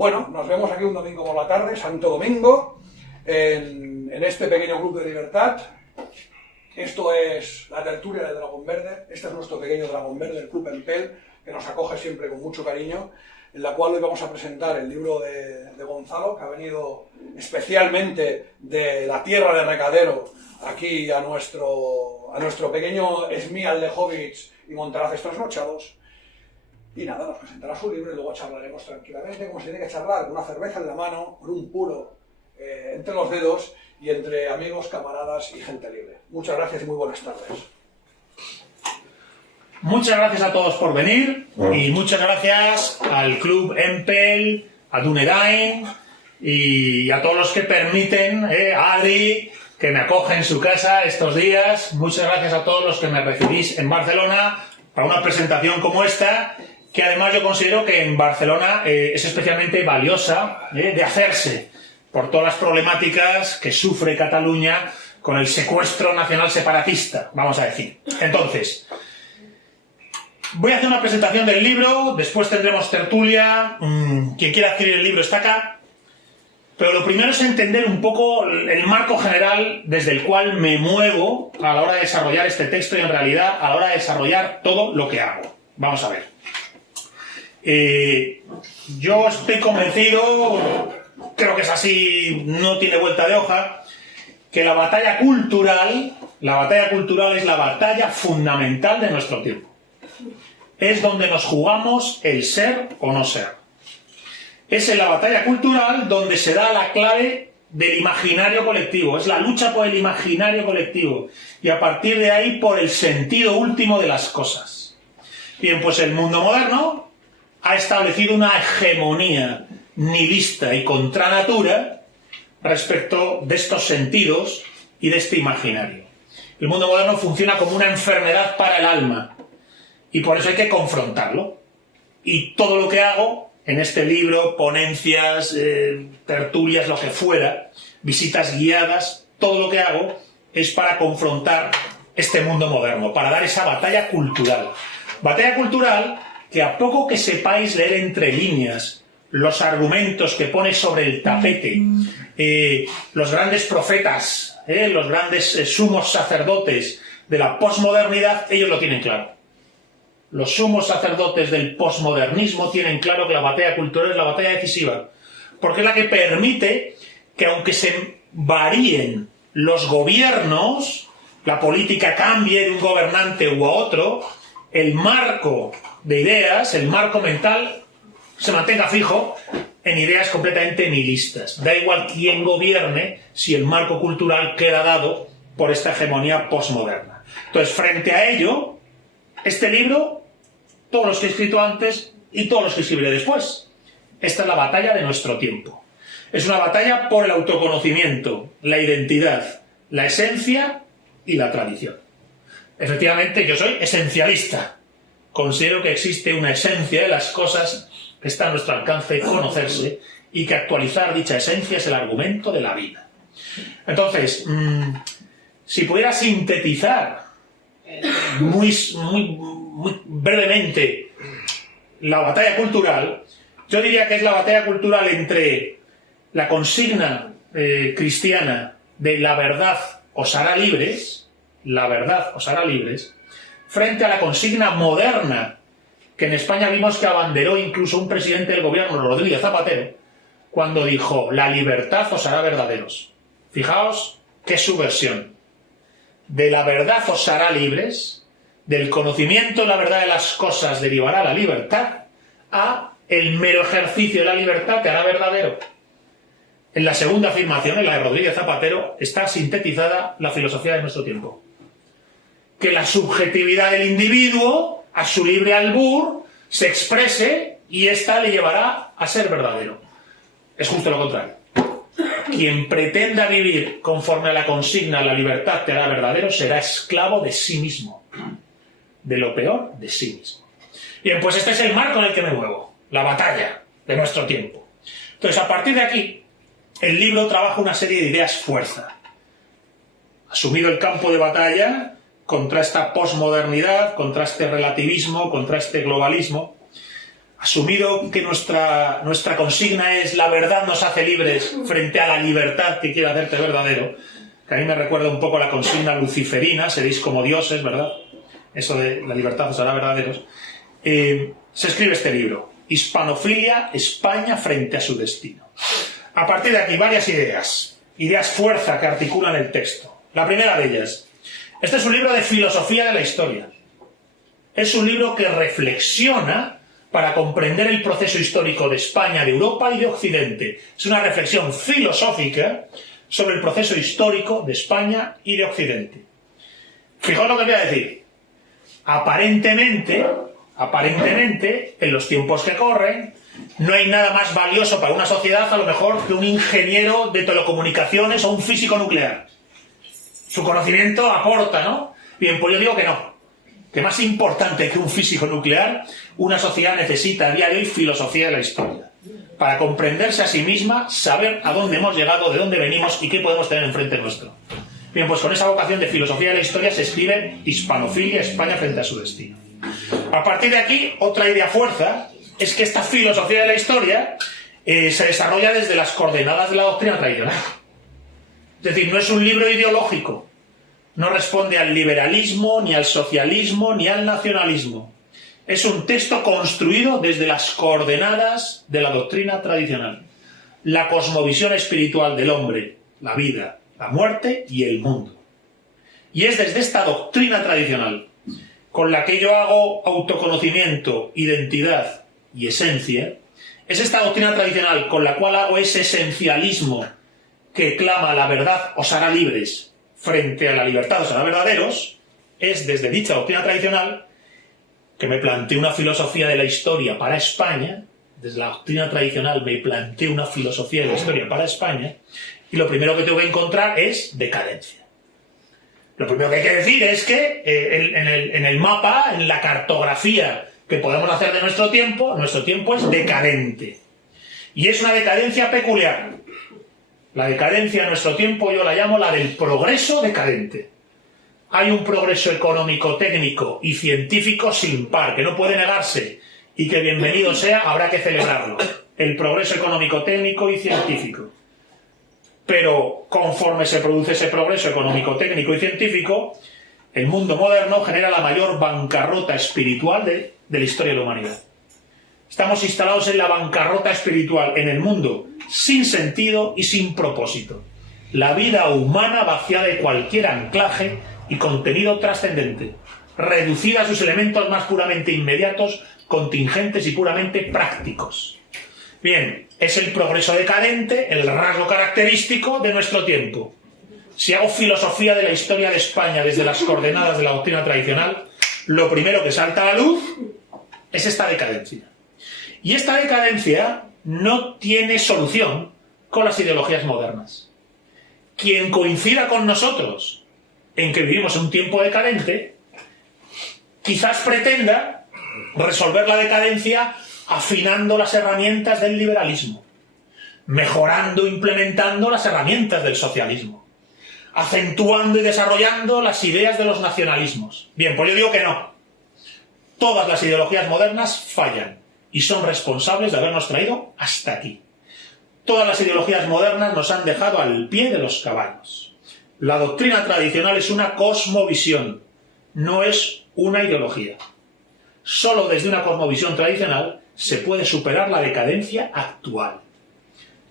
Bueno, nos vemos aquí un domingo por la tarde, Santo Domingo, en este pequeño club de libertad. Esto es la tertulia del Dragón Verde. Este es nuestro pequeño Dragón Verde, el Club Empel, que nos acoge siempre con mucho cariño, en la cual hoy vamos a presentar el libro de Gonzalo, que ha venido especialmente de la tierra de Recadero aquí a nuestro pequeño Esmí Alejovic y Montaraces trasnochados. Y nada, nos presentará su libro y luego charlaremos tranquilamente, como se tiene que charlar, con una cerveza en la mano, con un puro entre los dedos y entre amigos, camaradas y gente libre. Muchas gracias y muy buenas tardes. Muchas gracias a todos por venir y muchas gracias al Club Empel, a Dunedain y a todos los que permiten, a Adri, que me acoge en su casa estos días. Muchas gracias a todos los que me recibís en Barcelona para una presentación como esta, que además yo considero que en Barcelona es especialmente valiosa de hacerse por todas las problemáticas que sufre Cataluña con el secuestro nacional separatista, vamos a decir. Entonces, voy a hacer una presentación del libro, después tendremos tertulia, quien quiera adquirir el libro está acá, pero lo primero es entender un poco el marco general desde el cual me muevo a la hora de desarrollar este texto y en realidad a la hora de desarrollar todo lo que hago. Vamos a ver. Yo estoy convencido, creo que es así, no tiene vuelta de hoja, que la batalla cultural es la batalla fundamental de nuestro tiempo. Es donde nos jugamos el ser o no ser. Es en la batalla cultural donde se da la clave del imaginario colectivo. Es la lucha por el imaginario colectivo. Y a partir de ahí, por el sentido último de las cosas. Bien, pues el mundo moderno ha establecido una hegemonía nihilista y contra natura respecto de estos sentidos y de este imaginario. El mundo moderno funciona como una enfermedad para el alma. Y por eso hay que confrontarlo. Y todo lo que hago en este libro, ponencias, tertulias, lo que fuera, visitas guiadas, todo lo que hago es para confrontar este mundo moderno, para dar esa batalla cultural. Batalla cultural que a poco que sepáis leer entre líneas los argumentos que pone sobre el tapete, los grandes profetas, los grandes sumos sacerdotes de la posmodernidad, ellos lo tienen claro. Los sumos sacerdotes del posmodernismo tienen claro que la batalla cultural es la batalla decisiva, porque es la que permite que, aunque se varíen los gobiernos, la política cambie de un gobernante u a otro, el marco de ideas, el marco mental, se mantenga fijo en ideas completamente nihilistas. Da igual quién gobierne si el marco cultural queda dado por esta hegemonía posmoderna. Entonces, frente a ello, este libro, todos los que he escrito antes y todos los que escribiré después. Esta es la batalla de nuestro tiempo. Es una batalla por el autoconocimiento, la identidad, la esencia y la tradición. Efectivamente, yo soy esencialista. Considero que existe una esencia de las cosas que está a nuestro alcance conocerse y que actualizar dicha esencia es el argumento de la vida. Entonces, si pudiera sintetizar muy brevemente la batalla cultural, yo diría que es la batalla cultural entre la consigna cristiana de la verdad os hará libres, frente a la consigna moderna que en España vimos que abanderó incluso un presidente del gobierno, Rodríguez Zapatero, cuando dijo: la libertad os hará verdaderos. Fijaos qué subversión. De la verdad os hará libres, del conocimiento de la verdad de las cosas derivará la libertad, a el mero ejercicio de la libertad te hará verdadero. En la segunda afirmación, en la de Rodríguez Zapatero, está sintetizada la filosofía de nuestro tiempo. Que la subjetividad del individuo, a su libre albur, se exprese y ésta le llevará a ser verdadero. Es justo lo contrario. Quien pretenda vivir conforme a la consigna la libertad te hará verdadero será esclavo de sí mismo. De lo peor de sí mismo. Bien, pues este es el marco en el que me muevo. La batalla de nuestro tiempo. Entonces, a partir de aquí, el libro trabaja una serie de ideas fuerza. Asumido el campo de batalla contra esta posmodernidad, contra este relativismo, contra este globalismo, asumido que nuestra consigna es la verdad nos hace libres frente a la libertad que quiere hacerte verdadero, que a mí me recuerda un poco la consigna luciferina, seréis como dioses, ¿verdad? Eso de la libertad os hará verdaderos. Se escribe este libro, Hispanofilia, España frente a su destino. A partir de aquí, varias ideas fuerza que articulan el texto. La primera de ellas, este es un libro de filosofía de la historia. Es un libro que reflexiona para comprender el proceso histórico de España, de Europa y de Occidente. Es una reflexión filosófica sobre el proceso histórico de España y de Occidente. Fijaos lo que voy a decir. Aparentemente, en los tiempos que corren, no hay nada más valioso para una sociedad a lo mejor que un ingeniero de telecomunicaciones o un físico nuclear. Su conocimiento aporta, ¿no? Bien, pues yo digo que no. Que más importante que un físico nuclear, una sociedad necesita a día de hoy filosofía de la historia. Para comprenderse a sí misma, saber a dónde hemos llegado, de dónde venimos y qué podemos tener enfrente nuestro. Bien, pues con esa vocación de filosofía de la historia se escribe Hispanofilia, España frente a su destino. A partir de aquí, otra idea fuerza es que esta filosofía de la historia se desarrolla desde las coordenadas de la doctrina tradicional. Es decir, no es un libro ideológico, no responde al liberalismo, ni al socialismo, ni al nacionalismo. Es un texto construido desde las coordenadas de la doctrina tradicional. La cosmovisión espiritual del hombre, la vida, la muerte y el mundo. Y es desde esta doctrina tradicional, con la que yo hago autoconocimiento, identidad y esencia, es esta doctrina tradicional con la cual hago ese esencialismo que clama la verdad os hará libres frente a la libertad os hará verdaderos, es desde dicha doctrina tradicional que me planteé una filosofía de la historia para España, desde la doctrina tradicional me planteé una filosofía de la historia para España, y lo primero que tengo que encontrar es decadencia. Lo primero que hay que decir es que en el mapa, en la cartografía que podemos hacer de nuestro tiempo es decadente. Y es una decadencia peculiar. La decadencia en nuestro tiempo yo la llamo la del progreso decadente. Hay un progreso económico, técnico y científico sin par, que no puede negarse, y que bienvenido sea, habrá que celebrarlo. El progreso económico, técnico y científico. Pero conforme se produce ese progreso económico, técnico y científico, el mundo moderno genera la mayor bancarrota espiritual de la historia de la humanidad. Estamos instalados en la bancarrota espiritual, en el mundo sin sentido y sin propósito. La vida humana vaciada de cualquier anclaje y contenido trascendente, reducida a sus elementos más puramente inmediatos, contingentes y puramente prácticos. Bien, es el progreso decadente el rasgo característico de nuestro tiempo. Si hago filosofía de la historia de España desde las coordenadas de la doctrina tradicional, lo primero que salta a la luz es esta decadencia. Y esta decadencia no tiene solución con las ideologías modernas. Quien coincida con nosotros en que vivimos en un tiempo decadente, quizás pretenda resolver la decadencia afinando las herramientas del liberalismo, mejorando, implementando las herramientas del socialismo, acentuando y desarrollando las ideas de los nacionalismos. Bien, pues yo digo que no. Todas las ideologías modernas fallan y son responsables de habernos traído hasta aquí. Todas las ideologías modernas nos han dejado al pie de los caballos. La doctrina tradicional es una cosmovisión, no es una ideología. Solo desde una cosmovisión tradicional se puede superar la decadencia actual.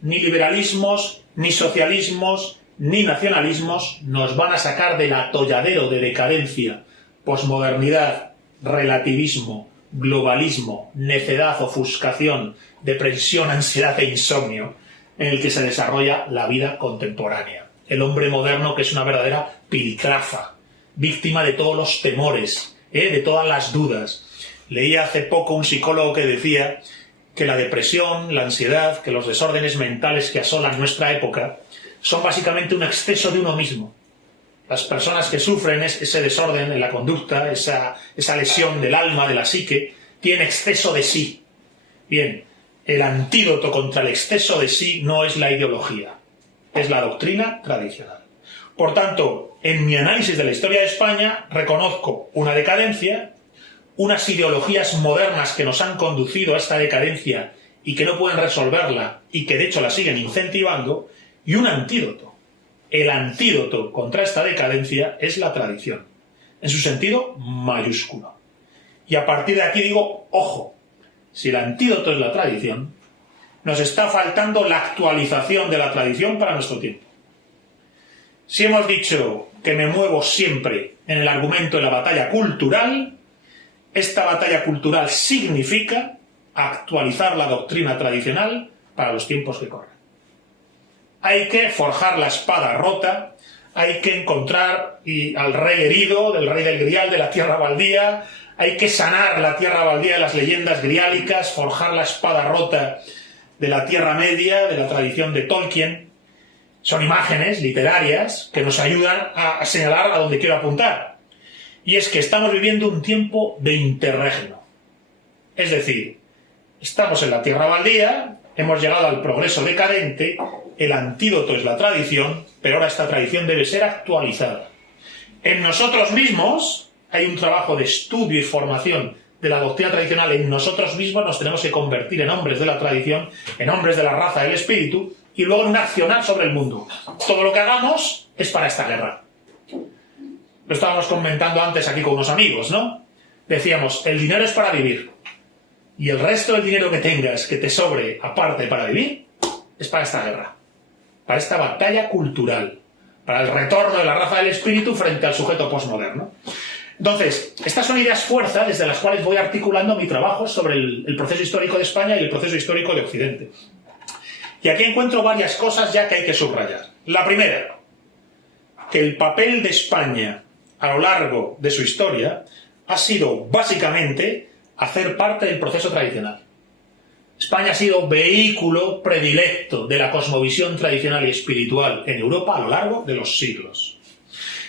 Ni liberalismos, ni socialismos, ni nacionalismos nos van a sacar del atolladero de decadencia, posmodernidad, relativismo, globalismo, necedad, ofuscación, depresión, ansiedad e insomnio en el que se desarrolla la vida contemporánea. El hombre moderno, que es una verdadera piltrafa, víctima de todos los temores, de todas las dudas. Leí hace poco un psicólogo que decía que la depresión, la ansiedad, que los desórdenes mentales que asolan nuestra época son básicamente un exceso de uno mismo. Las personas que sufren ese desorden en la conducta, esa lesión del alma, de la psique, tienen exceso de sí. Bien, el antídoto contra el exceso de sí no es la ideología, es la doctrina tradicional. Por tanto, en mi análisis de la historia de España reconozco una decadencia, unas ideologías modernas que nos han conducido a esta decadencia y que no pueden resolverla y que de hecho la siguen incentivando, y un antídoto. El antídoto contra esta decadencia es la tradición, en su sentido mayúsculo. Y a partir de aquí digo, ojo, si el antídoto es la tradición, nos está faltando la actualización de la tradición para nuestro tiempo. Si hemos dicho que me muevo siempre en el argumento de la batalla cultural, esta batalla cultural significa actualizar la doctrina tradicional para los tiempos que corren. Hay que forjar la espada rota, hay que encontrar al rey herido, del rey del Grial, de la tierra baldía, hay que sanar la tierra baldía de las leyendas griálicas, forjar la espada rota de la Tierra Media, de la tradición de Tolkien. Son imágenes literarias que nos ayudan a señalar a dónde quiero apuntar. Y es que estamos viviendo un tiempo de interregno. Es decir, estamos en la tierra baldía, hemos llegado al progreso decadente, el antídoto es la tradición, pero ahora esta tradición debe ser actualizada. En nosotros mismos hay un trabajo de estudio y formación de la doctrina tradicional. En nosotros mismos nos tenemos que convertir en hombres de la tradición, en hombres de la raza del espíritu, y luego en un accionar sobre el mundo. Todo lo que hagamos es para esta guerra. Lo estábamos comentando antes aquí con unos amigos, ¿no? Decíamos, el dinero es para vivir. Y el resto del dinero que tengas, que te sobre aparte para vivir, es para esta guerra. Para esta batalla cultural. Para el retorno de la raza del espíritu frente al sujeto posmoderno. Entonces, estas son ideas fuerza desde las cuales voy articulando mi trabajo sobre el proceso histórico de España y el proceso histórico de Occidente. Y aquí encuentro varias cosas ya que hay que subrayar. La primera, que el papel de España a lo largo de su historia ha sido básicamente hacer parte del proceso tradicional. España ha sido vehículo predilecto de la cosmovisión tradicional y espiritual en Europa a lo largo de los siglos.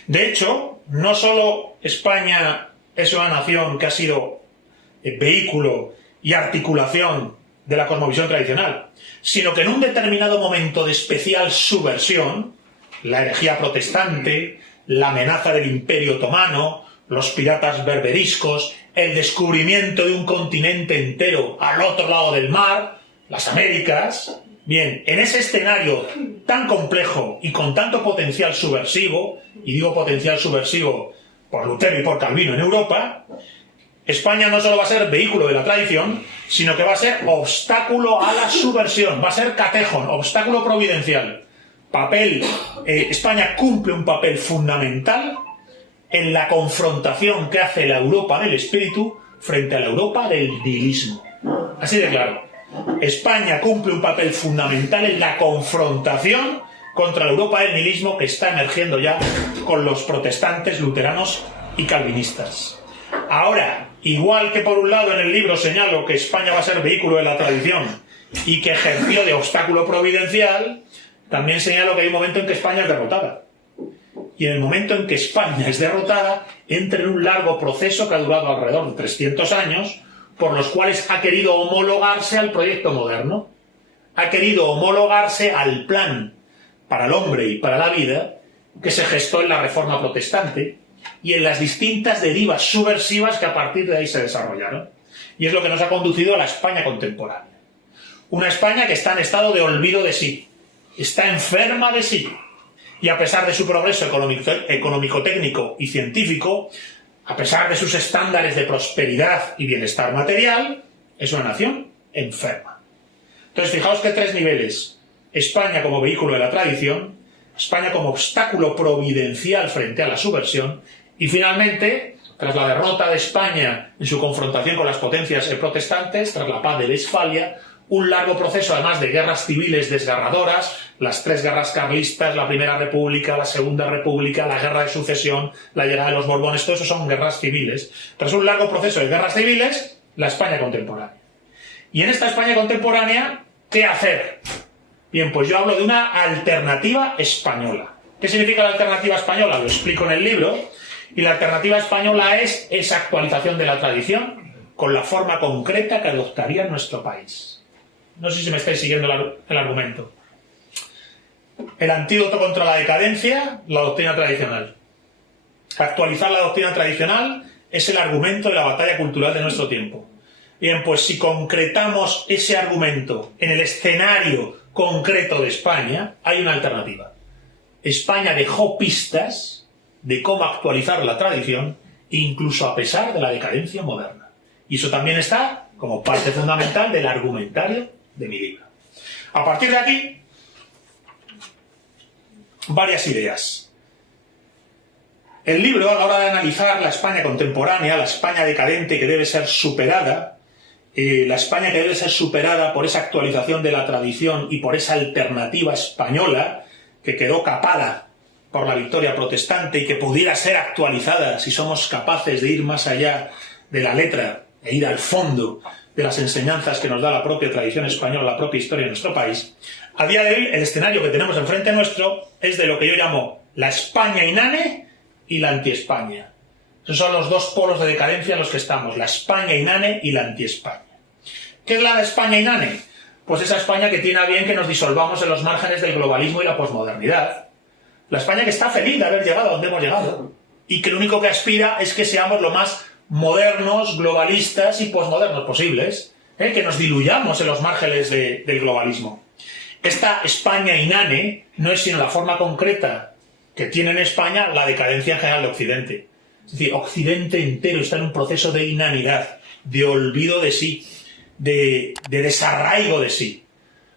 De hecho, no solo España es una nación que ha sido vehículo y articulación de la cosmovisión tradicional, sino que en un determinado momento de especial subversión, la herejía protestante, la amenaza del Imperio Otomano, los piratas berberiscos, el descubrimiento de un continente entero al otro lado del mar, las Américas. Bien, en ese escenario tan complejo y con tanto potencial subversivo, y digo potencial subversivo por Lutero y por Calvino en Europa, España no solo va a ser vehículo de la tradición, sino que va a ser obstáculo a la subversión, va a ser catejón, obstáculo providencial. España cumple un papel fundamental en la confrontación que hace la Europa del espíritu frente a la Europa del nihilismo. Así de claro. España cumple un papel fundamental en la confrontación contra la Europa del nihilismo que está emergiendo ya con los protestantes, luteranos y calvinistas. Ahora, igual que por un lado en el libro señalo que España va a ser vehículo de la tradición y que ejerció de obstáculo providencial, también señalo que hay un momento en que España es derrotada. Y en el momento en que España es derrotada, entra en un largo proceso que ha durado alrededor de 300 años, por los cuales ha querido homologarse al proyecto moderno, ha querido homologarse al plan para el hombre y para la vida que se gestó en la Reforma Protestante y en las distintas derivas subversivas que a partir de ahí se desarrollaron. Y es lo que nos ha conducido a la España contemporánea. Una España que está en estado de olvido de sí, está enferma de sí, y a pesar de su progreso económico, técnico y científico, a pesar de sus estándares de prosperidad y bienestar material, es una nación enferma. Entonces, fijaos que 3 niveles. España como vehículo de la tradición, España como obstáculo providencial frente a la subversión, y finalmente, tras la derrota de España en su confrontación con las potencias protestantes, tras la paz de Westfalia, un largo proceso además de guerras civiles desgarradoras, las 3 guerras carlistas, la Primera República, la Segunda República, la Guerra de Sucesión, la llegada de los Borbones, todo eso son guerras civiles. Tras un largo proceso de guerras civiles, la España contemporánea. Y en esta España contemporánea, ¿qué hacer? Bien, pues yo hablo de una alternativa española. ¿Qué significa la alternativa española? Lo explico en el libro. Y la alternativa española es esa actualización de la tradición con la forma concreta que adoptaría nuestro país. No sé si me estáis siguiendo el argumento. El antídoto contra la decadencia, la doctrina tradicional. Actualizar la doctrina tradicional es el argumento de la batalla cultural de nuestro tiempo. Bien, pues si concretamos ese argumento en el escenario concreto de España, hay una alternativa. España dejó pistas de cómo actualizar la tradición, incluso a pesar de la decadencia moderna. Y eso también está como parte fundamental del argumentario de mi libro. A partir de aquí, varias ideas. El libro, a la hora de analizar la España contemporánea, la España decadente que debe ser superada, la España que debe ser superada por esa actualización de la tradición y por esa alternativa española que quedó capada por la victoria protestante y que pudiera ser actualizada si somos capaces de ir más allá de la letra e ir al fondo de las enseñanzas que nos da la propia tradición española, la propia historia de nuestro país. A día de hoy, el escenario que tenemos enfrente nuestro es de lo que yo llamo la España inane y la anti-España. Esos son los dos polos de decadencia en los que estamos, la España inane y la anti-España. ¿Qué es la España inane? Pues esa España que tiene a bien que nos disolvamos en los márgenes del globalismo y la posmodernidad. La España que está feliz de haber llegado a donde hemos llegado y que lo único que aspira es que seamos lo más modernos, globalistas y posmodernos posibles, que nos diluyamos en los márgenes del globalismo. Esta España inane no es sino la forma concreta que tiene en España la decadencia en general de Occidente. Es decir, Occidente entero está en un proceso de inanidad, de olvido de sí, de desarraigo de sí.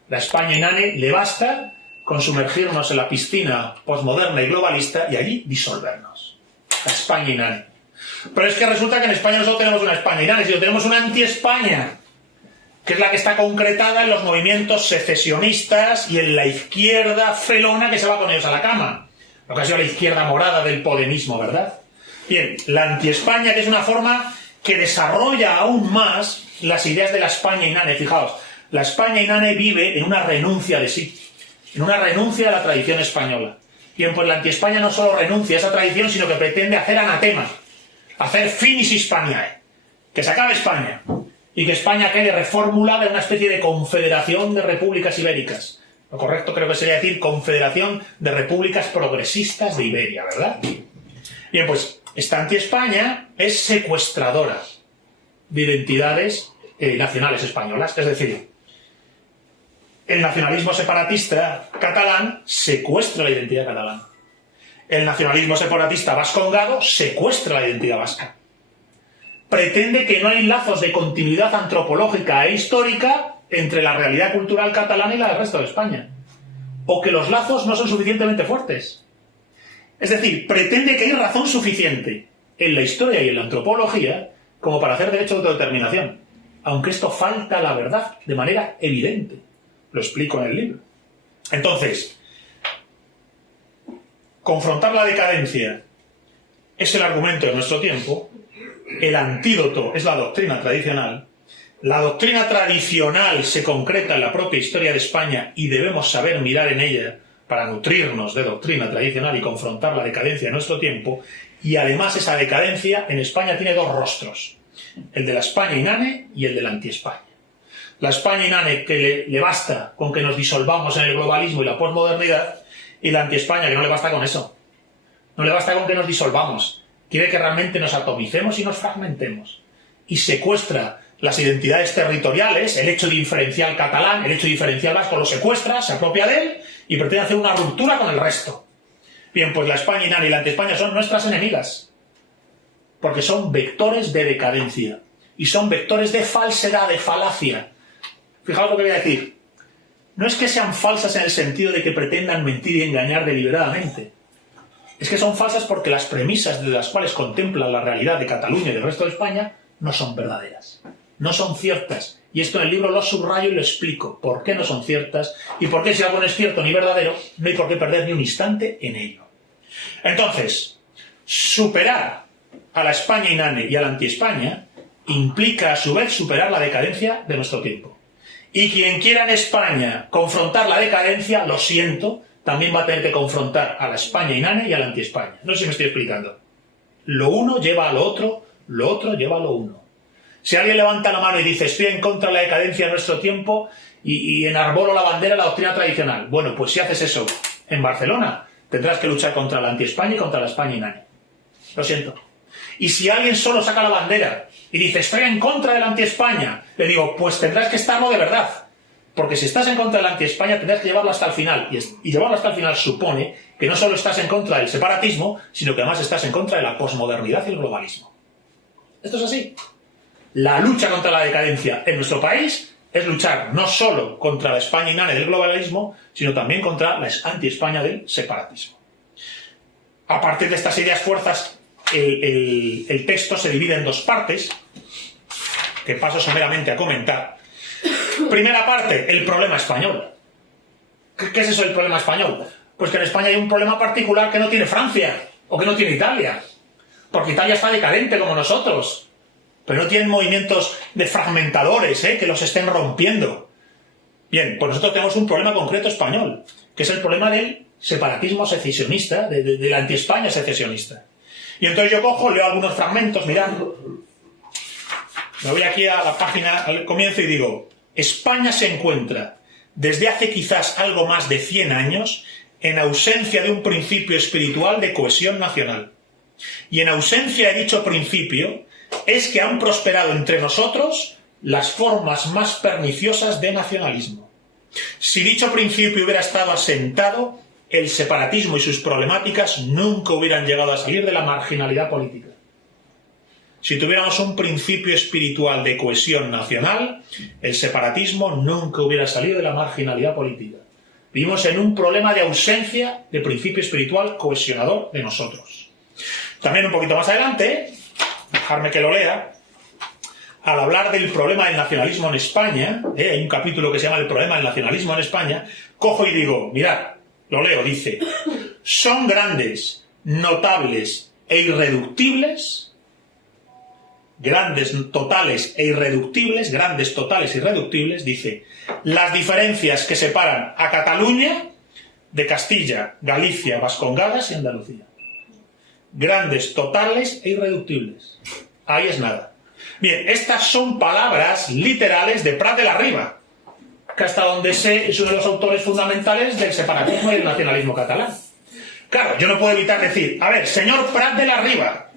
La España inane le basta con sumergirnos en la piscina posmoderna y globalista y allí disolvernos. La España inane. Pero es que resulta que en España no solo tenemos una España inane, sino tenemos una anti-España, que es la que está concretada en los movimientos secesionistas y en la izquierda felona que se va con ellos a la cama. Lo que ha sido la izquierda morada del podemismo, ¿verdad? Bien, la anti-España, que es una forma que desarrolla aún más las ideas de la España inane. Fijaos, la España inane vive en una renuncia de sí, en una renuncia a la tradición española. Bien, pues la anti-España no solo renuncia a esa tradición, sino que pretende hacer anatema, hacer finis Hispaniae, que se acabe España, y que España quede reformulada en una especie de confederación de repúblicas ibéricas. Lo correcto creo que sería decir confederación de repúblicas progresistas de Iberia, ¿verdad? Bien, pues esta anti-España es secuestradora de identidades nacionales españolas. Es decir, el nacionalismo separatista catalán secuestra la identidad catalana. El nacionalismo separatista vascongado secuestra la identidad vasca. Pretende que no hay lazos de continuidad antropológica e histórica entre la realidad cultural catalana y la del resto de España. O que los lazos no son suficientemente fuertes. Es decir, pretende que hay razón suficiente en la historia y en la antropología como para hacer derecho de autodeterminación. Aunque esto falta a la verdad de manera evidente. Lo explico en el libro. Entonces, confrontar la decadencia es el argumento de nuestro tiempo. El antídoto es la doctrina tradicional. La doctrina tradicional se concreta en la propia historia de España y debemos saber mirar en ella para nutrirnos de doctrina tradicional y confrontar la decadencia de nuestro tiempo. Y además esa decadencia en España tiene dos rostros. El de la España inane y el de la anti-España. La España inane que le basta con que nos disolvamos en el globalismo y la posmodernidad, y la anti-España que no le basta con eso. No le basta con que nos disolvamos. Quiere que realmente nos atomicemos y nos fragmentemos. Y secuestra las identidades territoriales, el hecho diferencial catalán, el hecho diferencial vasco, lo secuestra, se apropia de él y pretende hacer una ruptura con el resto. Bien, pues la España inane y la anti-España son nuestras enemigas. Porque son vectores de decadencia. Y son vectores de falsedad, de falacia. Fijaos lo que voy a decir. No es que sean falsas en el sentido de que pretendan mentir y engañar deliberadamente. Es que son falsas porque las premisas de las cuales contemplan la realidad de Cataluña y del resto de España no son verdaderas. No son ciertas. Y esto en el libro lo subrayo y lo explico. ¿Por qué no son ciertas? Y por qué si algo no es cierto ni verdadero, no hay por qué perder ni un instante en ello. Entonces, superar a la España inane y a la anti-España implica a su vez superar la decadencia de nuestro tiempo. Y quien quiera en España confrontar la decadencia, lo siento, también va a tener que confrontar a la España inane y a la anti-España. No sé si me estoy explicando. Lo uno lleva a lo otro lleva a lo uno. Si alguien levanta la mano y dice estoy en contra de la decadencia de nuestro tiempo y enarbolo la bandera de la doctrina tradicional, bueno, pues si haces eso en Barcelona, tendrás que luchar contra la anti-España y contra la España inane. Lo siento. Y si alguien solo saca la bandera y dice estoy en contra de la anti-España, le digo, pues tendrás que estarlo de verdad. Porque si estás en contra de la anti-España tendrás que llevarlo hasta el final. Y llevarlo hasta el final supone que no solo estás en contra del separatismo, sino que además estás en contra de la posmodernidad y el globalismo. Esto es así. La lucha contra la decadencia en nuestro país es luchar no solo contra la España inane del globalismo, sino también contra la anti-España del separatismo. A partir de estas ideas fuerzas, el texto se divide en dos partes, que paso someramente a comentar. Primera parte, el problema español. ¿Qué es eso del problema español? Pues que en España hay un problema particular que no tiene Francia, o que no tiene Italia. Porque Italia está decadente como nosotros. Pero no tienen movimientos de fragmentadores, que los estén rompiendo. Bien, pues nosotros tenemos un problema concreto español, que es el problema del separatismo secesionista, de la anti-España secesionista. Y entonces yo cojo, leo algunos fragmentos, mirad. Me voy aquí a la página, al comienzo, y digo: España se encuentra, desde hace quizás algo más de 100 años, en ausencia de un principio espiritual de cohesión nacional. Y en ausencia de dicho principio, es que han prosperado entre nosotros las formas más perniciosas de nacionalismo. Si dicho principio hubiera estado asentado, el separatismo y sus problemáticas nunca hubieran llegado a salir de la marginalidad política. Si tuviéramos un principio espiritual de cohesión nacional, el separatismo nunca hubiera salido de la marginalidad política. Vivimos en un problema de ausencia de principio espiritual cohesionador de nosotros. También un poquito más adelante, dejarme que lo lea, al hablar del problema del nacionalismo en España, hay un capítulo que se llama El problema del nacionalismo en España, cojo y digo, mirad, lo leo, dice: son grandes, notables e irreductibles, grandes, totales e irreductibles, grandes, totales e irreductibles, dice, las diferencias que separan a Cataluña de Castilla, Galicia, Vascongadas y Andalucía. Grandes, totales e irreductibles. Ahí es nada. Bien, estas son palabras literales de Prat de la Riba, que hasta donde sé es uno de los autores fundamentales del separatismo y del nacionalismo catalán. Claro, yo no puedo evitar decir, a ver, señor Prat de la Riba,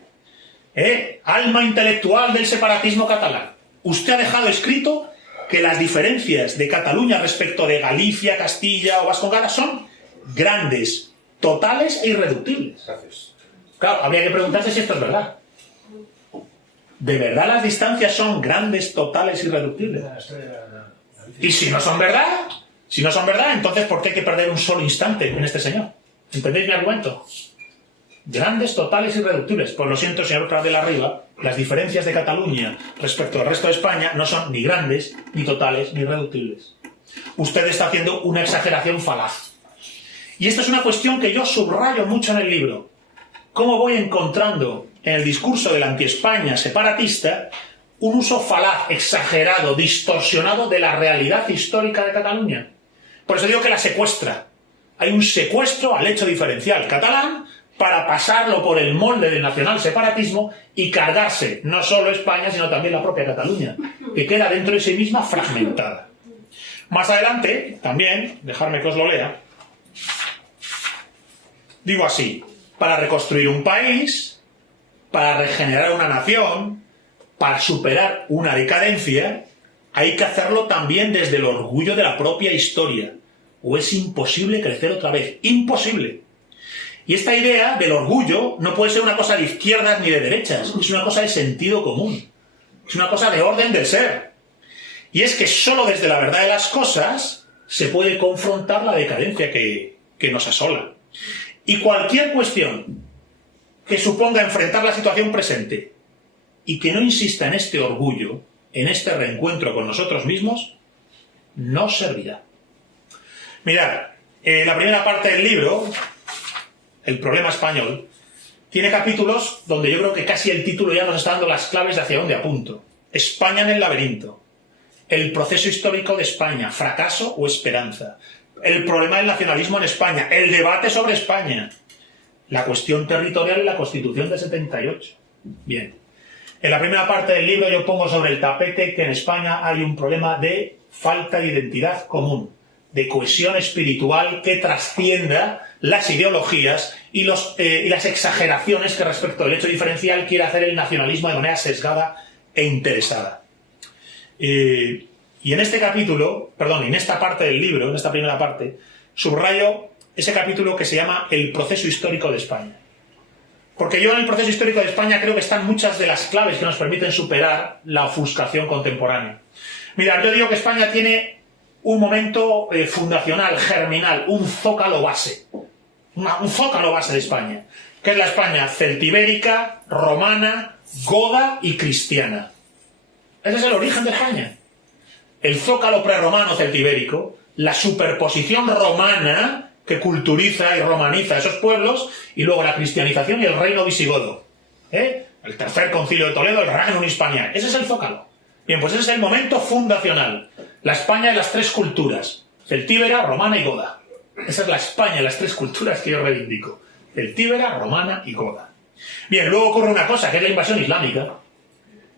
alma intelectual del separatismo catalán, usted ha dejado escrito que las diferencias de Cataluña respecto de Galicia, Castilla o Vascongadas son grandes, totales e irreductibles. Gracias. Claro, habría que preguntarse si esto es verdad. ¿De verdad las distancias son grandes, totales e irreductibles? Y si no son verdad, entonces ¿por qué hay que perder un solo instante en este señor? ¿Entendéis mi argumento? Grandes, totales e irreductibles. Pues lo siento, señor Prat de la Riba, las diferencias de Cataluña respecto al resto de España no son ni grandes, ni totales, ni irreductibles. Usted está haciendo una exageración falaz. Y esta es una cuestión que yo subrayo mucho en el libro. ¿Cómo voy encontrando en el discurso de la anti-España separatista un uso falaz, exagerado, distorsionado de la realidad histórica de Cataluña? Por eso digo que la secuestra. Hay un secuestro al hecho diferencial catalán para pasarlo por el molde del nacional separatismo y cargarse no solo España, sino también la propia Cataluña, que queda dentro de sí misma fragmentada. Más adelante, también, dejadme que os lo lea, digo así: para reconstruir un país, para regenerar una nación, para superar una decadencia, hay que hacerlo también desde el orgullo de la propia historia. O es imposible crecer otra vez. ¡Imposible! Y esta idea del orgullo no puede ser una cosa de izquierdas ni de derechas. Es una cosa de sentido común. Es una cosa de orden del ser. Y es que solo desde la verdad de las cosas se puede confrontar la decadencia que nos asola. Y cualquier cuestión que suponga enfrentar la situación presente y que no insista en este orgullo, en este reencuentro con nosotros mismos, no servirá. Mirad, la primera parte del libro, El problema español, tiene capítulos donde yo creo que casi el título ya nos está dando las claves de hacia dónde apunto. España en el laberinto, el proceso histórico de España, fracaso o esperanza, el problema del nacionalismo en España, el debate sobre España, la cuestión territorial y la Constitución de 78. Bien. En la primera parte del libro yo pongo sobre el tapete que en España hay un problema de falta de identidad común, de cohesión espiritual que trascienda las ideologías y las exageraciones que respecto al hecho diferencial quiere hacer el nacionalismo de manera sesgada e interesada. Y en este capítulo, en esta parte del libro, en esta primera parte, subrayo ese capítulo que se llama El proceso histórico de España. Porque yo en el proceso histórico de España creo que están muchas de las claves que nos permiten superar la ofuscación contemporánea. Mirad, yo digo que España tiene un momento fundacional, germinal, un zócalo base. Un zócalo base de España, que es la España celtibérica, romana, goda y cristiana. Ese es el origen de España. El zócalo prerromano celtibérico, la superposición romana que culturiza y romaniza esos pueblos, y luego la cristianización y el reino visigodo. El tercer concilio de Toledo, el Regnum Hispaniae. Ese es el zócalo. Bien, pues ese es el momento fundacional. La España de las tres culturas, celtíbera, romana y goda. Esa es la España de las tres culturas que yo reivindico. Celtíbera, romana y goda. Bien, luego ocurre una cosa, que es la invasión islámica.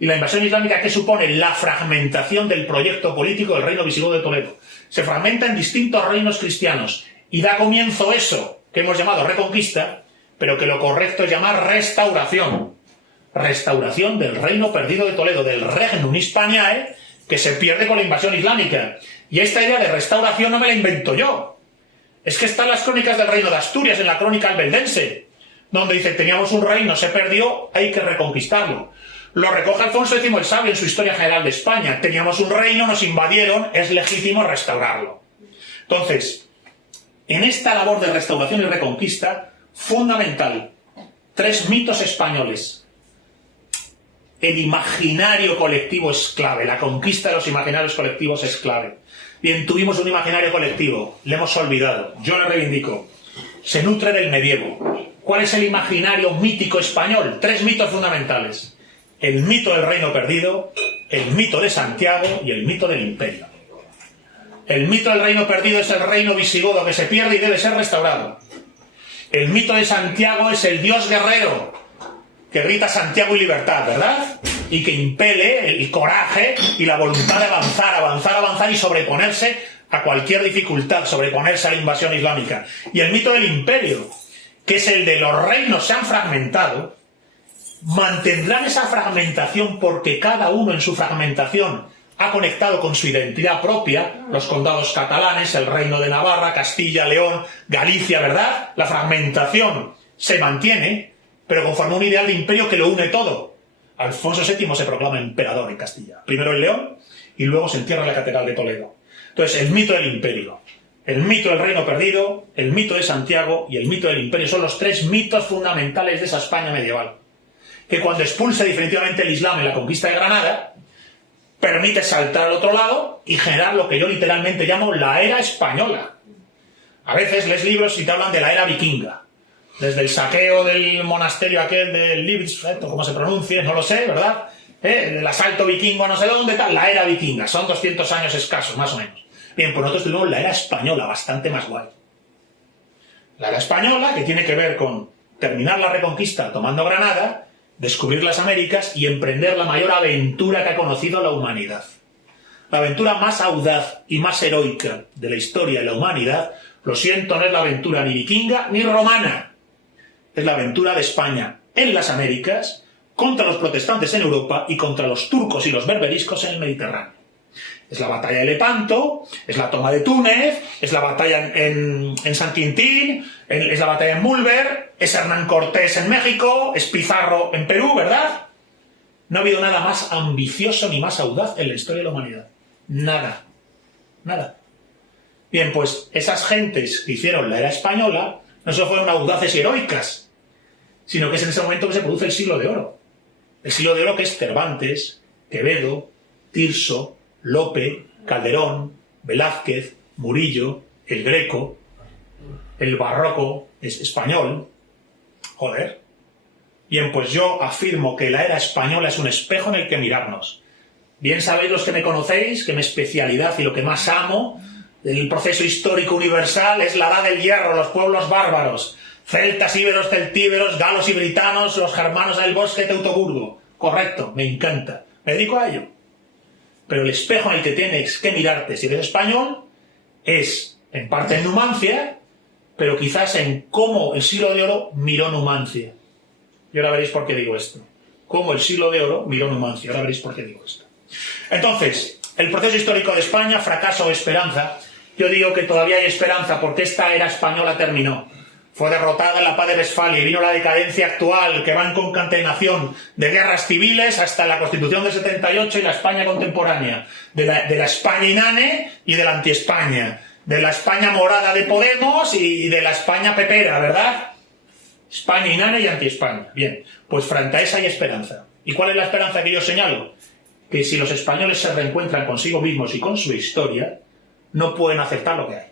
Y la invasión islámica, ¿qué supone? La fragmentación del proyecto político del reino visigodo de Toledo. Se fragmenta en distintos reinos cristianos y da comienzo eso que hemos llamado reconquista, pero que lo correcto es llamar restauración. Restauración del reino perdido de Toledo, del Regnum Hispaniae, que se pierde con la invasión islámica. Y esta idea de restauración no me la invento yo. Es que están las crónicas del reino de Asturias, en la crónica albeldense, donde dice, teníamos un reino, se perdió, hay que reconquistarlo. Lo recoge Alfonso X el Sabio en su Historia General de España. Teníamos un reino, nos invadieron, es legítimo restaurarlo. Entonces, en esta labor de restauración y reconquista, fundamental, tres mitos españoles. El imaginario colectivo es clave, la conquista de los imaginarios colectivos es clave. Bien, tuvimos un imaginario colectivo, le hemos olvidado, yo le reivindico. Se nutre del medievo. ¿Cuál es el imaginario mítico español? Tres mitos fundamentales. El mito del reino perdido, el mito de Santiago y el mito del imperio. El mito del reino perdido es el reino visigodo que se pierde y debe ser restaurado. El mito de Santiago es el dios guerrero que grita Santiago y libertad, ¿verdad? Y que impele el coraje y la voluntad de avanzar, avanzar, avanzar y sobreponerse a cualquier dificultad, sobreponerse a la invasión islámica. Y el mito del imperio, que es el de los reinos se han fragmentado, mantendrán esa fragmentación porque cada uno en su fragmentación ha conectado con su identidad propia, los condados catalanes, el reino de Navarra, Castilla, León, Galicia, ¿verdad? La fragmentación se mantiene, pero conforme un ideal de imperio que lo une todo. Alfonso VII se proclama emperador en Castilla. Primero en León y luego se entierra en la Catedral de Toledo. Entonces, el mito del imperio, el mito del reino perdido, el mito de Santiago y el mito del imperio son los tres mitos fundamentales de esa España medieval. Que cuando expulsa definitivamente el Islam en la conquista de Granada, permite saltar al otro lado y generar lo que yo literalmente llamo la era española. A veces lees libros y te hablan de la era vikinga. Desde el saqueo del monasterio aquel de Libs, como se pronuncie, no lo sé, ¿verdad? El asalto vikingo a no sé dónde, tal, la era vikinga. Son 200 años escasos, más o menos. Bien, pues nosotros tuvimos la era española, bastante más guay. La era española, que tiene que ver con terminar la reconquista tomando Granada, descubrir las Américas y emprender la mayor aventura que ha conocido la humanidad. La aventura más audaz y más heroica de la historia de la humanidad, lo siento, no es la aventura ni vikinga ni romana. Es la aventura de España en las Américas, contra los protestantes en Europa y contra los turcos y los berberiscos en el Mediterráneo. Es la batalla de Lepanto, es la toma de Túnez, es la batalla en San Quintín, es la batalla en Múlver, es Hernán Cortés en México, es Pizarro en Perú, ¿verdad? No ha habido nada más ambicioso ni más audaz en la historia de la humanidad. Nada. Nada. Bien, pues esas gentes que hicieron la era española no solo fueron audaces y heroicas, sino que es en ese momento que se produce el siglo de oro. El siglo de oro que es Cervantes, Quevedo, Tirso, Lope, Calderón, Velázquez, Murillo, el Greco, el barroco es español. Joder. Bien, pues yo afirmo que la era española es un espejo en el que mirarnos. Bien sabéis los que me conocéis que mi especialidad y lo que más amo del proceso histórico universal es la edad del hierro, los pueblos bárbaros, celtas, íberos, celtíberos, galos y britanos, los germanos del bosque teutoburgo. Correcto, me encanta. Me dedico a ello. Pero el espejo en el que tienes que mirarte si eres español es, en parte en Numancia, pero quizás en cómo el siglo de oro miró Numancia. Y ahora veréis por qué digo esto. Cómo el siglo de oro miró Numancia. Ahora veréis por qué digo esto. Entonces, el proceso histórico de España, fracaso o esperanza. Yo digo que todavía hay esperanza porque esta era española terminó. Fue derrotada en la paz de Westfalia y vino la decadencia actual que va en concatenación de guerras civiles hasta la Constitución del 78 y la España contemporánea. De la España inane y de la anti-España. De la España morada de Podemos y de la España pepera, ¿verdad? España inane y anti-España. Bien, pues frente a esa hay esperanza. ¿Y cuál es la esperanza que yo señalo? Que si los españoles se reencuentran consigo mismos y con su historia, no pueden aceptar lo que hay.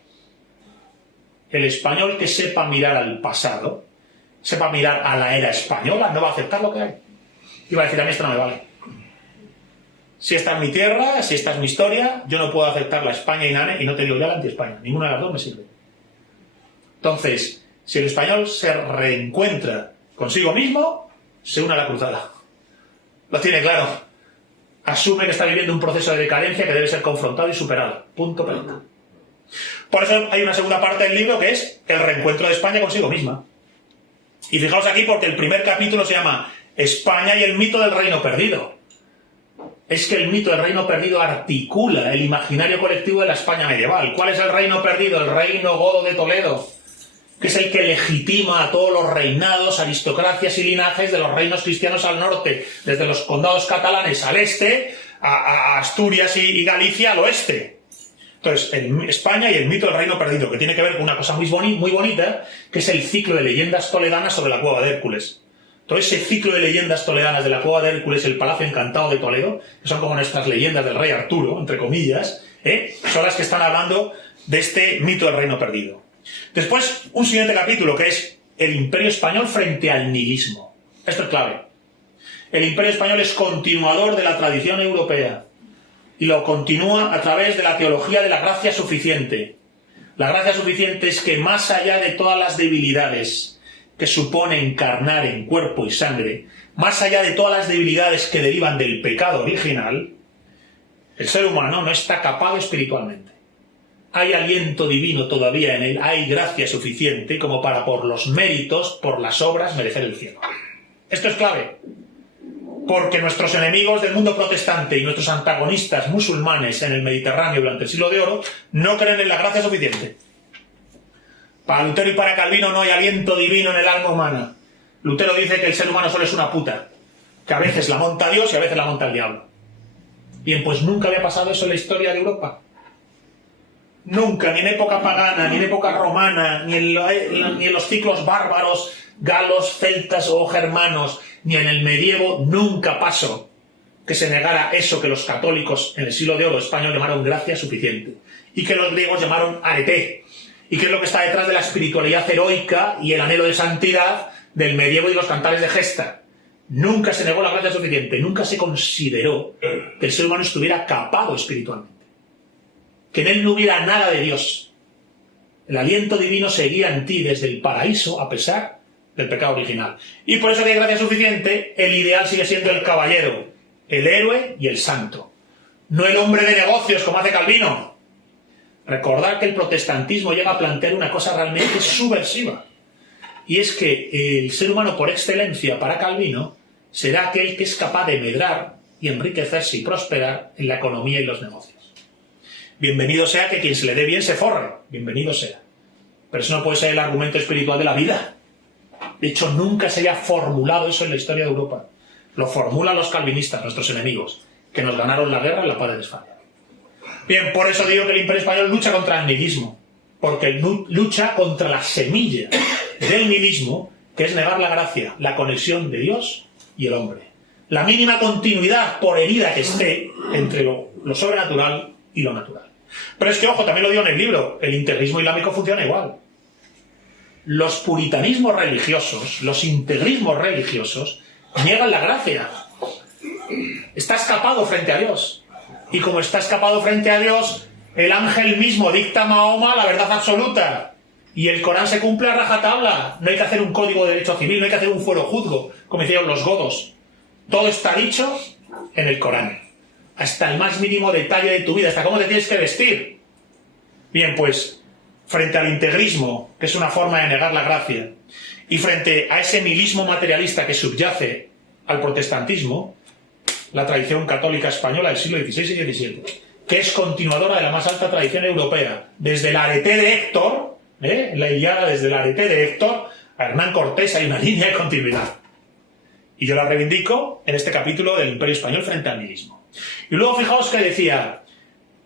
El español que sepa mirar al pasado, sepa mirar a la era española, no va a aceptar lo que hay. Y va a decir, a mí esto no me vale. Si esta es mi tierra, si esta es mi historia, yo no puedo aceptar la España inane y no te digo ya la anti-España. Ninguna de las dos me sirve. Entonces, si el español se reencuentra consigo mismo, se une a la cruzada. Lo tiene claro. Asume que está viviendo un proceso de decadencia que debe ser confrontado y superado. Punto pelota. Por eso hay una segunda parte del libro que es el reencuentro de España consigo misma. Y fijaos aquí porque el primer capítulo se llama España y el mito del reino perdido. Es que el mito del reino perdido articula el imaginario colectivo de la España medieval. ¿Cuál es el reino perdido? El reino godo de Toledo, que es el que legitima a todos los reinados, aristocracias y linajes de los reinos cristianos al norte, desde los condados catalanes al este, a Asturias y Galicia al oeste. Entonces, España y el mito del reino perdido, que tiene que ver con una cosa muy bonita, que es el ciclo de leyendas toledanas sobre la cueva de Hércules. Todo ese ciclo de leyendas toledanas de la cueva de Hércules, el palacio encantado de Toledo, que son como nuestras leyendas del rey Arturo, entre comillas, son las que están hablando de este mito del reino perdido. Después, un siguiente capítulo, que es el imperio español frente al nihilismo. Esto es clave. El imperio español es continuador de la tradición europea y lo continúa a través de la teología de la gracia suficiente. La gracia suficiente es que más allá de todas las debilidades que supone encarnar en cuerpo y sangre, más allá de todas las debilidades que derivan del pecado original, el ser humano no está capado espiritualmente. Hay aliento divino todavía en él, hay gracia suficiente como para por los méritos, por las obras, merecer el cielo. Esto es clave, porque nuestros enemigos del mundo protestante y nuestros antagonistas musulmanes en el Mediterráneo durante el siglo de oro no creen en la gracia suficiente. Para Lutero y para Calvino no hay aliento divino en el alma humana. Lutero dice que el ser humano solo es una puta, que a veces la monta Dios y a veces la monta el diablo. Bien, pues nunca había pasado eso en la historia de Europa. Nunca, ni en época pagana, ni en época romana, ni en los ciclos bárbaros, galos, celtas o germanos, ni en el medievo, nunca pasó que se negara eso que los católicos en el siglo de oro español llamaron gracia suficiente y que los griegos llamaron arete, y que es lo que está detrás de la espiritualidad heroica y el anhelo de santidad del medievo y los cantares de gesta. Nunca se negó la gracia suficiente, nunca se consideró que el ser humano estuviera capado espiritualmente, que en él no hubiera nada de Dios. El aliento divino seguía en ti desde el paraíso a pesar del pecado original. Y por eso que hay gracia suficiente, el ideal sigue siendo el caballero, el héroe y el santo. No el hombre de negocios como hace Calvino. Recordad que el protestantismo llega a plantear una cosa realmente subversiva. Y es que el ser humano por excelencia para Calvino será aquel que es capaz de medrar y enriquecerse y prosperar en la economía y los negocios. Bienvenido sea que quien se le dé bien se forre. Bienvenido sea. Pero eso no puede ser el argumento espiritual de la vida. De hecho, nunca se haya formulado eso en la historia de Europa. Lo formulan los calvinistas, nuestros enemigos, que nos ganaron la guerra en la paz de Westfalia. Bien, por eso digo que el Imperio Español lucha contra el nihilismo, porque lucha contra la semilla del nihilismo, que es negar la gracia, la conexión de Dios y el hombre. La mínima continuidad, por herida que esté, entre lo sobrenatural y lo natural. Pero es que, ojo, también lo digo en el libro, el integrismo islámico funciona igual. Los puritanismos religiosos, los integrismos religiosos, niegan la gracia. Está escapado frente a Dios. Y como está escapado frente a Dios, el ángel mismo dicta a Mahoma la verdad absoluta. Y el Corán se cumple a rajatabla. No hay que hacer un código de derecho civil, no hay que hacer un fuero juzgo, como hicieron los godos. Todo está dicho en el Corán. Hasta el más mínimo detalle de tu vida, hasta cómo te tienes que vestir. Bien, pues, frente al integrismo, que es una forma de negar la gracia, y frente a ese nihilismo materialista que subyace al protestantismo, la tradición católica española del siglo XVI y XVII, que es continuadora de la más alta tradición europea, desde el arete de Héctor, la Ilíada, desde el arete de Héctor a Hernán Cortés hay una línea de continuidad. Y yo la reivindico en este capítulo del Imperio Español frente al nihilismo. Y luego fijaos que decía,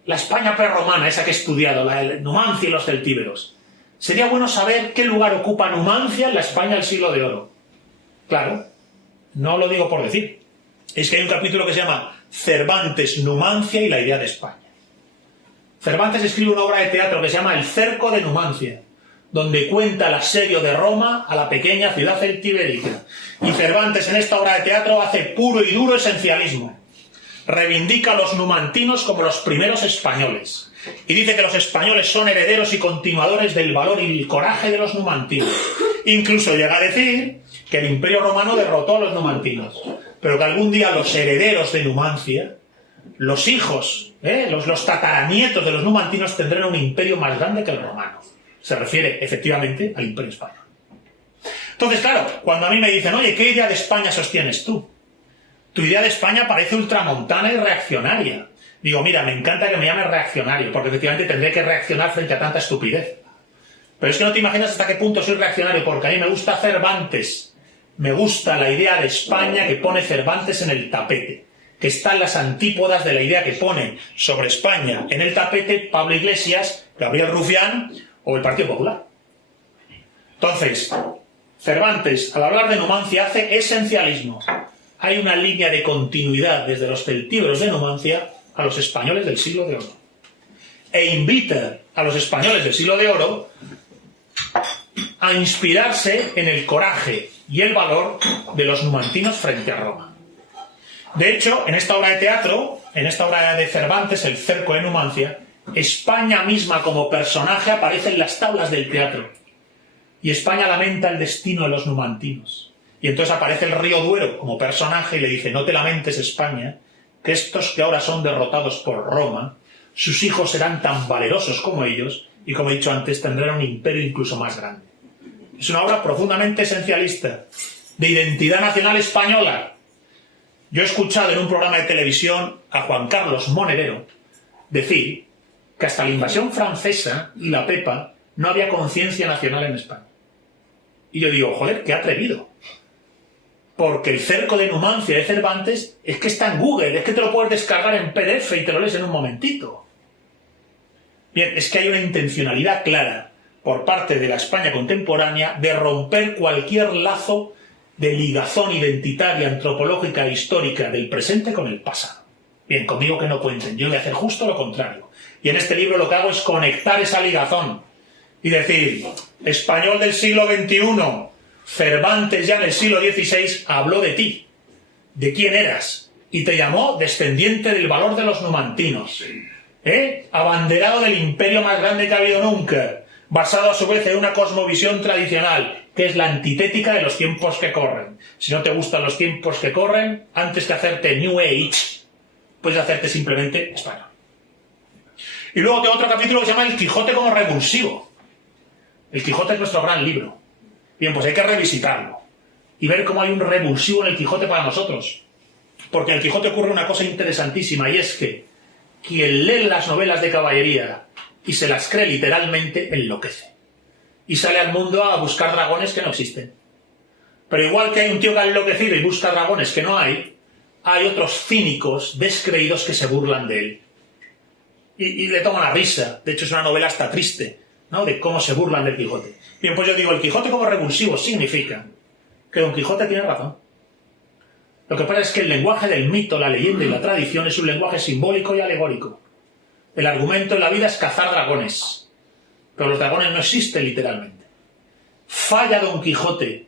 la España prerromana, esa que he estudiado, la de Numancia y los celtíberos. Sería bueno saber qué lugar ocupa Numancia en la España del siglo de oro. Claro, no lo digo por decir. Es que hay un capítulo que se llama Cervantes, Numancia y la idea de España. Cervantes escribe una obra de teatro que se llama El cerco de Numancia, donde cuenta el asedio de Roma a la pequeña ciudad celtibérica. Y Cervantes en esta obra de teatro hace puro y duro esencialismo. Reivindica a los numantinos como los primeros españoles. Y dice que los españoles son herederos y continuadores del valor y el coraje de los numantinos. Incluso llega a decir que el Imperio Romano derrotó a los numantinos, pero que algún día los herederos de Numancia, los hijos, los tataranietos de los numantinos tendrán un imperio más grande que el romano. Se refiere efectivamente al Imperio Español. Entonces, claro, cuando a mí me dicen, oye, ¿qué idea de España sostienes tú? Tu idea de España parece ultramontana y reaccionaria. Digo, mira, me encanta que me llames reaccionario, porque efectivamente tendré que reaccionar frente a tanta estupidez. Pero es que no te imaginas hasta qué punto soy reaccionario, porque a mí me gusta Cervantes. Me gusta la idea de España que pone Cervantes en el tapete, que está en las antípodas de la idea que pone sobre España en el tapete Pablo Iglesias, Gabriel Rufián o el Partido Popular. Entonces, Cervantes, al hablar de Numancia, hace esencialismo. Hay una línea de continuidad desde los celtíberos de Numancia a los españoles del siglo de oro. E invita a los españoles del siglo de oro a inspirarse en el coraje y el valor de los numantinos frente a Roma. De hecho, en esta obra de teatro, en esta obra de Cervantes, El cerco de Numancia, España misma como personaje aparece en las tablas del teatro. Y España lamenta el destino de los numantinos. Y entonces aparece el río Duero como personaje y le dice, no te lamentes, España, que estos que ahora son derrotados por Roma, sus hijos serán tan valerosos como ellos y, como he dicho antes, tendrán un imperio incluso más grande. Es una obra profundamente esencialista, de identidad nacional española. Yo he escuchado en un programa de televisión a Juan Carlos Monedero decir que hasta la invasión francesa y la Pepa no había conciencia nacional en España. Y yo digo, joder, qué atrevido. Porque el cerco de Numancia de Cervantes es que está en Google, es que te lo puedes descargar en PDF y te lo lees en un momentito. Bien, es que hay una intencionalidad clara por parte de la España contemporánea de romper cualquier lazo de ligazón identitaria, antropológica e histórica del presente con el pasado. Bien, conmigo que no cuenten, yo voy a hacer justo lo contrario. Y en este libro lo que hago es conectar esa ligazón y decir, español del siglo XXI, Cervantes ya en el siglo XVI habló de ti, de quién eras, y te llamó descendiente del valor de los numantinos, abanderado del imperio más grande que ha habido nunca, basado a su vez en una cosmovisión tradicional, que es la antitética de los tiempos que corren. Si no te gustan los tiempos que corren, antes que hacerte New Age, puedes hacerte simplemente español. Y luego tengo otro capítulo que se llama El Quijote como revulsivo. El Quijote es nuestro gran libro. Bien, pues hay que revisitarlo y ver cómo hay un revulsivo en el Quijote para nosotros. Porque en el Quijote ocurre una cosa interesantísima, y es que quien lee las novelas de caballería y se las cree literalmente, enloquece. Y sale al mundo a buscar dragones que no existen. Pero igual que hay un tío que ha enloquecido y busca dragones que no hay otros cínicos, descreídos, que se burlan de él. Y le toman la risa. De hecho, es una novela hasta triste, ¿no?, de cómo se burlan del Quijote. Bien, pues yo digo, el Quijote como revulsivo significa que Don Quijote tiene razón. Lo que pasa es que el lenguaje del mito, la leyenda y la tradición es un lenguaje simbólico y alegórico. El argumento en la vida es cazar dragones, pero los dragones no existen literalmente. Falla Don Quijote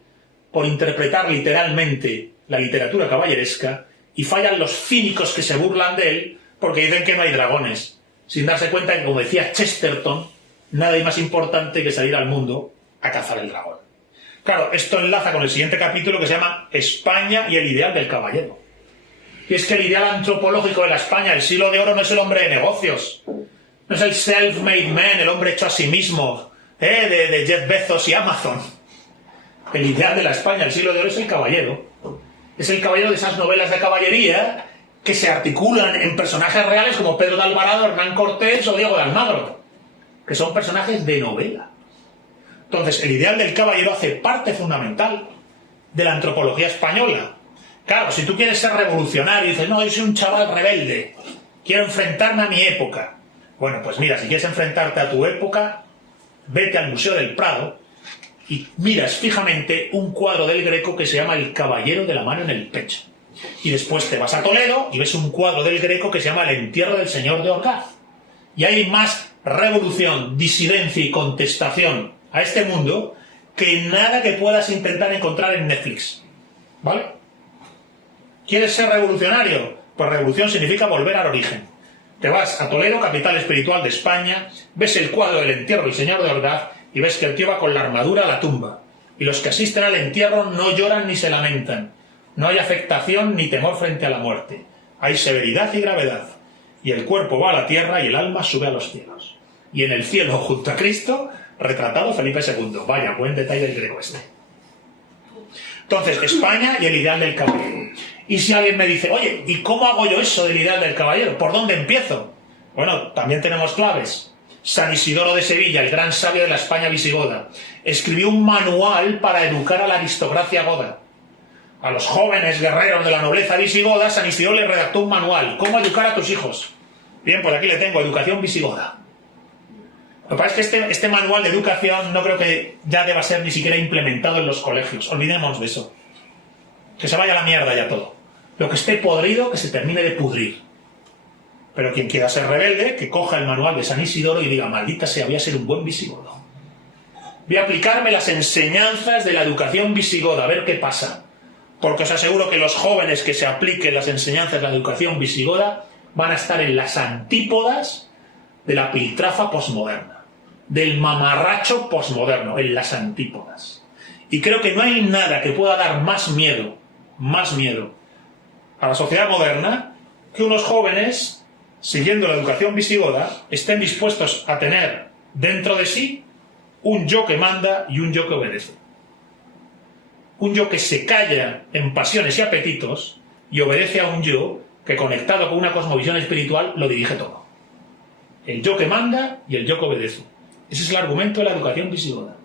por interpretar literalmente la literatura caballeresca, y fallan los cínicos que se burlan de él porque dicen que no hay dragones, sin darse cuenta que, como decía Chesterton, nada hay más importante que salir al mundo a cazar el dragón. Claro, esto enlaza con el siguiente capítulo, que se llama España y el ideal del caballero. Y es que el ideal antropológico de la España del siglo de oro no es el hombre de negocios, No es el self-made man, el hombre hecho a sí mismo, de Jeff Bezos y Amazon. El ideal de la España del siglo de oro es el caballero. Es el caballero de esas novelas de caballería que se articulan en personajes reales como Pedro de Alvarado, Hernán Cortés o Diego de Almagro, que son personajes de novela. Entonces, el ideal del caballero hace parte fundamental de la antropología española. Claro, si tú quieres ser revolucionario y dices, no, yo soy un chaval rebelde, quiero enfrentarme a mi época. Bueno, pues mira, si quieres enfrentarte a tu época, vete al Museo del Prado y miras fijamente un cuadro del Greco que se llama El Caballero de la Mano en el Pecho. Y después te vas a Toledo y ves un cuadro del Greco que se llama El Entierro del Señor de Orgaz. Y hay más revolución, disidencia y contestación a este mundo que nada que puedas intentar encontrar en Netflix. ¿Vale? ¿Quieres ser revolucionario? Pues revolución significa volver al origen. Te vas a Toledo, capital espiritual de España, ves el cuadro del Entierro del Señor de Orgaz y ves que el tío va con la armadura a la tumba. Y los que asisten al entierro no lloran ni se lamentan. No hay afectación ni temor frente a la muerte. Hay severidad y gravedad. Y el cuerpo va a la tierra y el alma sube a los cielos. Y en el cielo, junto a Cristo, retratado Felipe II. Vaya, buen detalle del Greco este. Entonces, España y el ideal del caballero. Y si alguien me dice, oye, ¿y cómo hago yo eso del ideal del caballero? ¿Por dónde empiezo? Bueno, también tenemos claves. San Isidoro de Sevilla, el gran sabio de la España visigoda, escribió un manual para educar a la aristocracia goda. A los jóvenes guerreros de la nobleza visigoda, San Isidoro le redactó un manual. ¿Cómo educar a tus hijos? Bien, pues aquí le tengo, educación visigoda. Lo que pasa es que este manual de educación no creo que ya deba ser ni siquiera implementado en los colegios. Olvidémonos de eso. Que se vaya a la mierda ya todo. Lo que esté podrido, que se termine de pudrir. Pero quien quiera ser rebelde, que coja el manual de San Isidoro y diga, maldita sea, voy a ser un buen visigodo. Voy a aplicarme las enseñanzas de la educación visigoda, a ver qué pasa. Porque os aseguro que los jóvenes que se apliquen las enseñanzas de la educación visigoda van a estar en las antípodas de la piltrafa posmoderna, del mamarracho posmoderno, en las antípodas. Y creo que no hay nada que pueda dar más miedo a la sociedad moderna que unos jóvenes, siguiendo la educación visigoda, estén dispuestos a tener dentro de sí un yo que manda y un yo que obedece. Un yo que se calla en pasiones y apetitos y obedece a un yo que, conectado con una cosmovisión espiritual, lo dirige todo. El yo que manda y el yo que obedece. Ese es el argumento de la educación visigoda.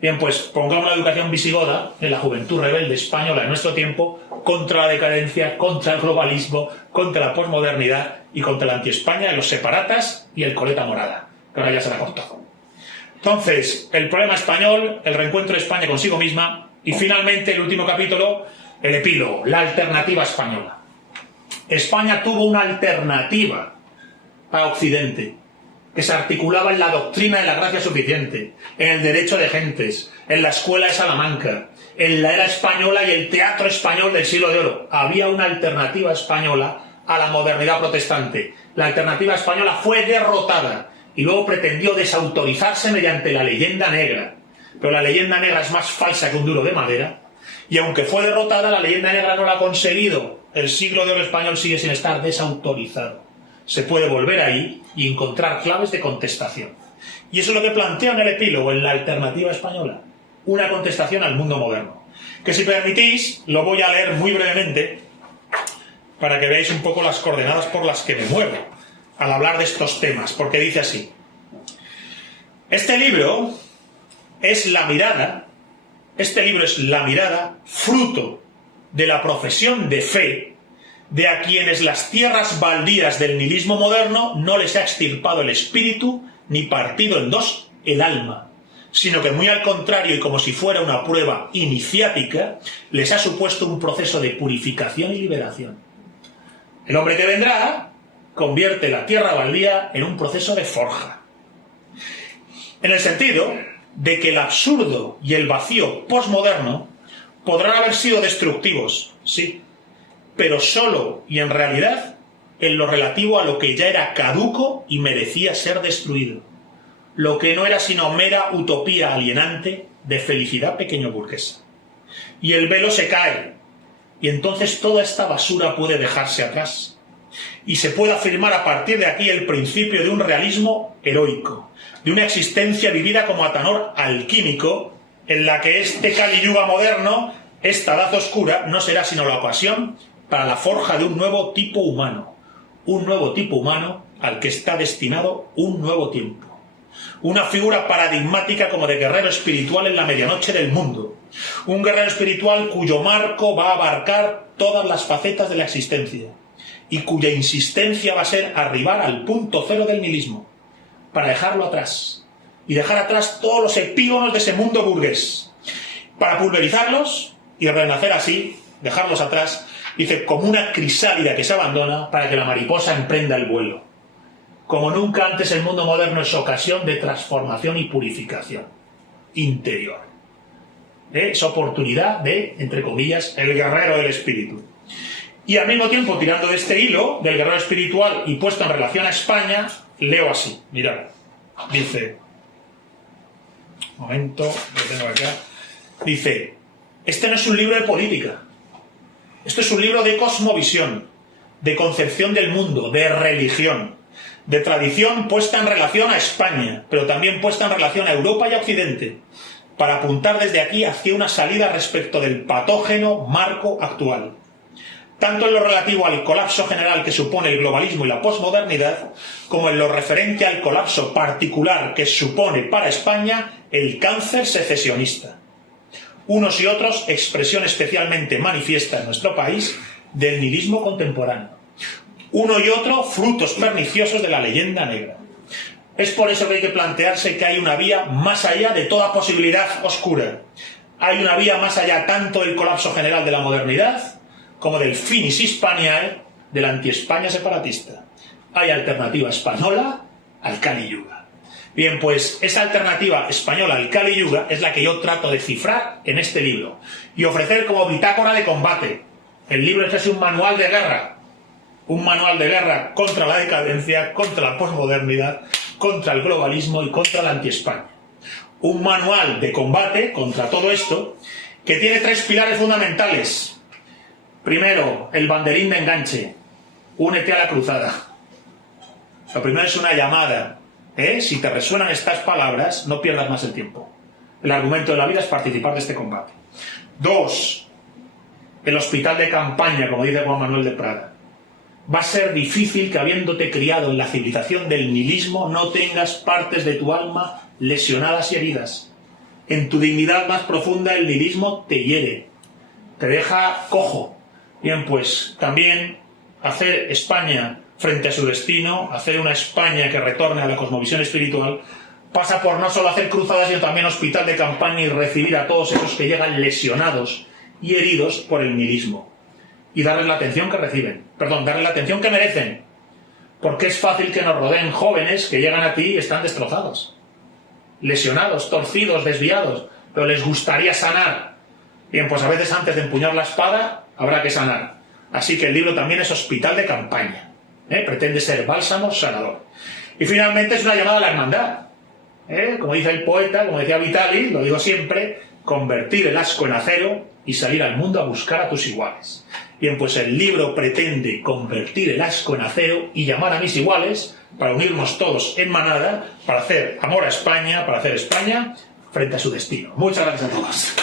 Bien, pues pongamos la educación visigoda en la juventud rebelde española de nuestro tiempo contra la decadencia, contra el globalismo, contra la posmodernidad y contra la anti-España de los separatas y el coleta morada, que ahora ya se la cortó. Entonces, el problema español, el reencuentro de España consigo misma y finalmente el último capítulo, el epílogo, la alternativa española. España tuvo una alternativa a Occidente, que se articulaba en la doctrina de la gracia suficiente, en el derecho de gentes, en la escuela de Salamanca, en la era española y el teatro español del siglo de oro. Había una alternativa española a la modernidad protestante. La alternativa española fue derrotada y luego pretendió desautorizarse mediante la leyenda negra. Pero la leyenda negra es más falsa que un duro de madera, y aunque fue derrotada, la leyenda negra no la ha conseguido. El siglo de oro español sigue sin estar desautorizado. Se puede volver ahí y encontrar claves de contestación. Y eso es lo que planteo en el epílogo, en la alternativa española. Una contestación al mundo moderno. Que si permitís, lo voy a leer muy brevemente para que veáis un poco las coordenadas por las que me muevo al hablar de estos temas, porque dice así. Este libro es la mirada fruto de la profesión de fe de a quienes las tierras baldías del nihilismo moderno no les ha extirpado el espíritu ni partido en dos el alma, sino que muy al contrario y como si fuera una prueba iniciática, les ha supuesto un proceso de purificación y liberación. El hombre que vendrá convierte la tierra baldía en un proceso de forja, en el sentido de que el absurdo y el vacío posmoderno podrán haber sido destructivos, sí, pero solo y en realidad en lo relativo a lo que ya era caduco y merecía ser destruido, lo que no era sino mera utopía alienante de felicidad pequeño burguesa. Y el velo se cae, y entonces toda esta basura puede dejarse atrás. y se puede afirmar a partir de aquí el principio de un realismo heroico, de una existencia vivida como a tenor alquímico, en la que este Kali Yuga moderno, esta edad oscura, no será sino la ocasión para la forja de un nuevo tipo humano al que está destinado un nuevo tiempo. Una figura paradigmática como de guerrero espiritual en la medianoche del mundo. Un guerrero espiritual cuyo marco va a abarcar todas las facetas de la existencia y cuya insistencia va a ser arribar al punto cero del nihilismo, para dejarlo atrás y dejar atrás todos los epígonos de ese mundo burgués, para pulverizarlos y renacer así, dejarlos atrás, dice, como una crisálida que se abandona para que la mariposa emprenda el vuelo. Como nunca antes el mundo moderno es ocasión de transformación y purificación interior. Es oportunidad de, entre comillas, el guerrero del espíritu. Y al mismo tiempo, tirando de este hilo del guerrero espiritual y puesto en relación a España, leo así, mirad, dice, un momento, lo tengo acá, dice, este no es un libro de política, esto es un libro de cosmovisión, de concepción del mundo, de religión, de tradición puesta en relación a España, pero también puesta en relación a Europa y a Occidente, para apuntar desde aquí hacia una salida respecto del patógeno marco actual, tanto en lo relativo al colapso general que supone el globalismo y la posmodernidad, como en lo referente al colapso particular que supone para España el cáncer secesionista. Unos y otros expresión especialmente manifiesta en nuestro país del nihilismo contemporáneo. Uno y otro frutos perniciosos de la leyenda negra. Es por eso que hay que plantearse que hay una vía más allá de toda posibilidad oscura. Hay una vía más allá tanto del colapso general de la modernidad como del finis Hispaniae, del anti-España separatista. Hay alternativa española al Kali Yuga. Bien, pues esa alternativa española al Kali Yuga es la que yo trato de cifrar en este libro y ofrecer como bitácora de combate. El libro es casi un manual de guerra contra la decadencia, contra la posmodernidad, contra el globalismo y contra la anti-España. Un manual de combate contra todo esto que tiene tres pilares fundamentales. Primero, el banderín de enganche. Únete a la cruzada. Lo primero es una llamada. Si te resuenan estas palabras, no pierdas más el tiempo. El argumento de la vida es participar de este combate. 2. El hospital de campaña, como dice Juan Manuel de Prada. Va a ser difícil que, habiéndote criado en la civilización del nihilismo, no tengas partes de tu alma lesionadas y heridas. En tu dignidad más profunda el nihilismo te hiere, te deja cojo. Bien, pues también hacer España frente a su destino, hacer una España que retorne a la cosmovisión espiritual, pasa por no solo hacer cruzadas, sino también hospital de campaña y recibir a todos esos que llegan lesionados y heridos por el nihilismo. Y darles la atención que reciben. Perdón, darles la atención que merecen. Porque es fácil que nos rodeen jóvenes que llegan a ti y están destrozados, lesionados, torcidos, desviados, pero les gustaría sanar. Bien, pues a veces antes de empuñar la espada habrá que sanar. Así que el libro también es hospital de campaña. Pretende ser bálsamo sanador. Y finalmente es una llamada a la hermandad. Como dice el poeta, como decía Vitali, lo digo siempre, convertir el asco en acero y salir al mundo a buscar a tus iguales. Bien, pues el libro pretende convertir el asco en acero y llamar a mis iguales para unirnos todos en manada, para hacer amor a España, para hacer España frente a su destino. Muchas gracias a todos.